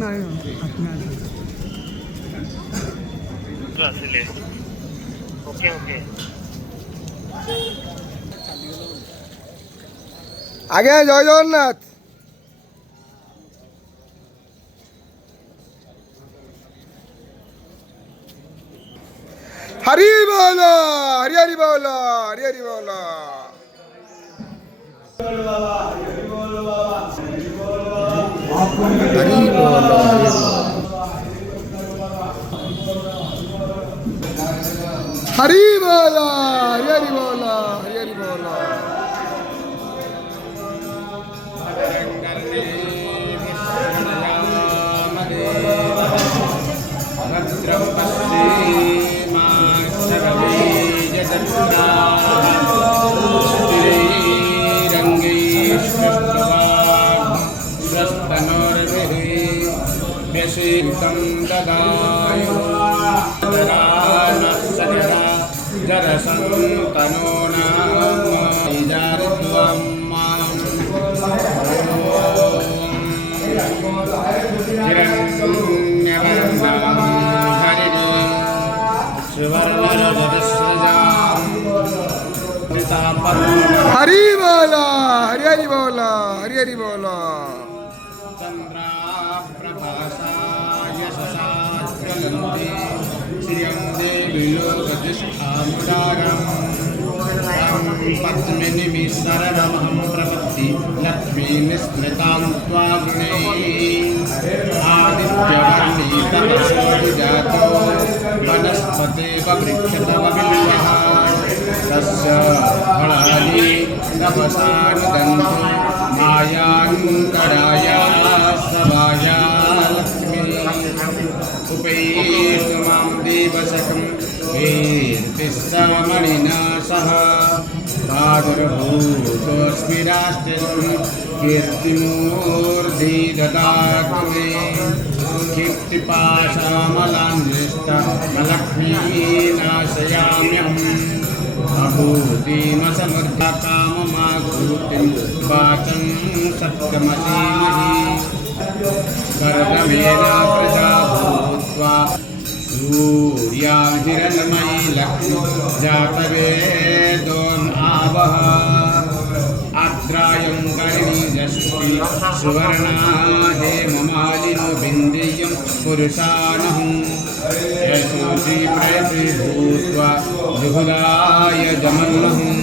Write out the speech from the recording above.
नाही আসলে ওকে ওকে আগে জয় জগন্নাথ। हरी बोलो, हरी हरी बोलो, हरी हरी बोलो। हरी बोलो, हरी बोलो, हरी हरी बोलो, हरी हरी बोलो। भद्रं व्यशीतं ददायु दरानस्सजरा जरसन्तनो नामजारद्वं मां हिरण्यवर्णं हरिणि सुवर्णरजतस्रजां हरी बोलो, हरी हरी बोलो, हरी हरी बोलो। चन्द्राप्रभासा यशसा ज्वलन्ति श्रियं देवी लोकजिष्ठामुदारम् पद्मिनीं शरणमहं प्रपत्ति लक्ष्मीं स्मृतां त्वाग्ने आदित्यवर्णी तपसो विजातो वनस्पते ववृक्षतव विल्वः तस्य फलानि तपसानुदन्तो मायान्तराया सभाया लक्ष्मी उपैतु मां देवशतं कीर्तिस्समणिना सह प्रादुर्भूतोऽस्मि राष्ट्रस्मि कीर्तिमूर्धि ददातु मे कीर्तिपाशामलान्विष्टमलक्ष्मीनाशयाम्यहम् अभूतिमसमर्था काममाभूतिं वाचं सत्कमसीमहि कर्दमेन प्रजा भूत्वा सूर्याभिरन्मयी लक्ष्मी जातवेदोन्आवह आद्रायं गणिजस्ति सुवर्णा हेममालिनो बिन्देयं पुरुषानहं यशोषि प्रयति भूत्वा विहुलाय जमन्नहम्